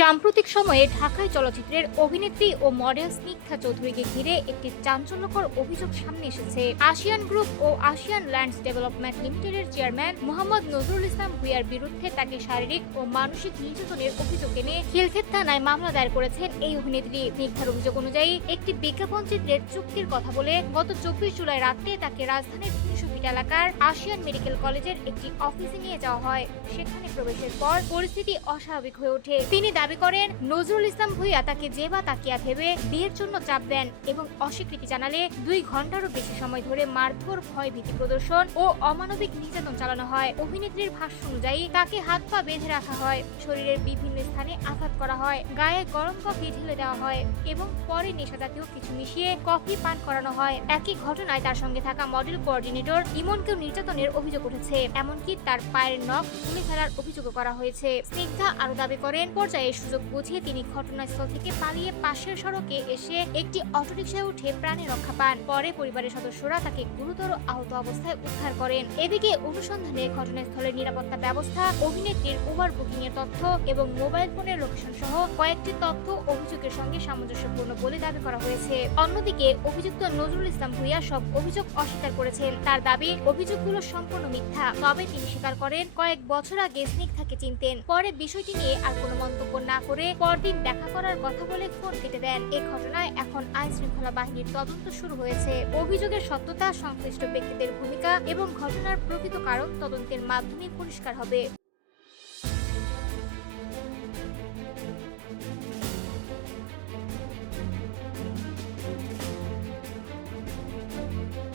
সাম্প্রতিক সময়ে ঢাকায় চলচ্চিত্রের অভিনেত্রী ও মডেল স্নিগ্ধা চৌধুরীকে ঘিরে একটি চাঞ্চল্যকর অভিযোগ সামনে এসেছে। আসিয়ান গ্রুপ ও আসিয়ান ল্যান্ডস ডেভেলপমেন্ট লিমিটেডের চেয়ারম্যান মোহাম্মদ নজরুল ইসলাম ভূঁইয়ার বিরুদ্ধে তাকে শারীরিক ও মানসিক নির্যাতনের অভিযোগ এনে খিলক্ষেত থানায় মামলা দায়ের করেছেন এই অভিনেত্রী। স্নিগ্ধার অভিযোগ অনুযায়ী একটি বিজ্ঞাপন চিত্রের চুক্তির কথা বলে গত 24 জুলাই রাতে তাকে রাজধানীর 300 ফিট এলাকার আসিয়ান মেডিকেল কলেজের একটি অফিসে নিয়ে যাওয়া হয়। সেখানে প্রবেশের পর পরিস্থিতি অস্বাভাবিক হয়ে ওঠে। তিনি দাবি করেন নজরুল ইসলাম ভূঁইয়া তাকে জেবা তাকিয়া ভেবে বিয়ের জন্য চাপ দেন এবং অস্বীকৃতি জানালে 2 ঘন্টারও বেশি সময় ধরে মারধর, ভয় ভীতি প্রদর্শন ও অমানবিক নির্যাতন চালানো হয়। অভিনেত্রীর ভাষ্য অনুযায়ী তাকে হাত পা বেঁধে রাখা হয়, শরীরের বিভিন্ন স্থানে আঘাত করা হয়, গায়ে গরম কফি ঢেলে দেওয়া হয় এবং পরে নেশা জাতীয় কিছু মিশিয়ে কফি পান করানো হয়। একই ঘটনায় তার সঙ্গে থাকা মডেল কোঅর্ডিনেটর ইমনকেও নির্যাতনের অভিযোগ উঠেছে, এমনকি তার পায়ের নখ খুলে ফেলার অভিযোগও করা হয়েছে। স্নিগ্ধা আরো দাবি করেন পর্যায়ে সুযোগ বুঝিয়ে তিনি ঘটনাস্থল থেকে পালিয়ে পাশের সড়কে এসে একটি অটোরিকশায় উঠে প্রাণে রক্ষা পান। পরে পরিবারের সদস্যরা তাকে গুরুতর আহত অবস্থায় উদ্ধার করেন। এদিকে অনুসন্ধানে ঘটনাস্থলের নিরাপত্তা ব্যবস্থা, অভিনেত্রীর উবার বুকিং এর তথ্য এবং মোবাইল ফোনের লোকেশন সহ কয়েকটি তথ্য অভিযোগের সঙ্গে সামঞ্জস্যপূর্ণ বলে দাবি করা হয়েছে। অন্যদিকে অভিযুক্ত নজরুল ইসলাম ভূঁইয়া সব অভিযোগ অস্বীকার করেছেন। তার দাবি অভিযোগগুলো সম্পূর্ণ মিথ্যা। তবে তিনি স্বীকার করেন কয়েক বছর আগে স্নিগ্ধাকে চিনতেন। পরে বিষয়টি নিয়ে আর কোনো মন্তব্য না করে পরদিন দেখা করার কথা বলে ফোন কেটে দেন। এই ঘটনায় এখন আইন শৃঙ্খলা বাহিনীর তদন্ত শুরু হয়েছে। অভিযোগের সত্যতা, সংশ্লিষ্ট ব্যক্তিদের ভূমিকা এবং ঘটনার প্রকৃত কারণ তদন্তের মাধ্যমে পরিষ্কার হবে।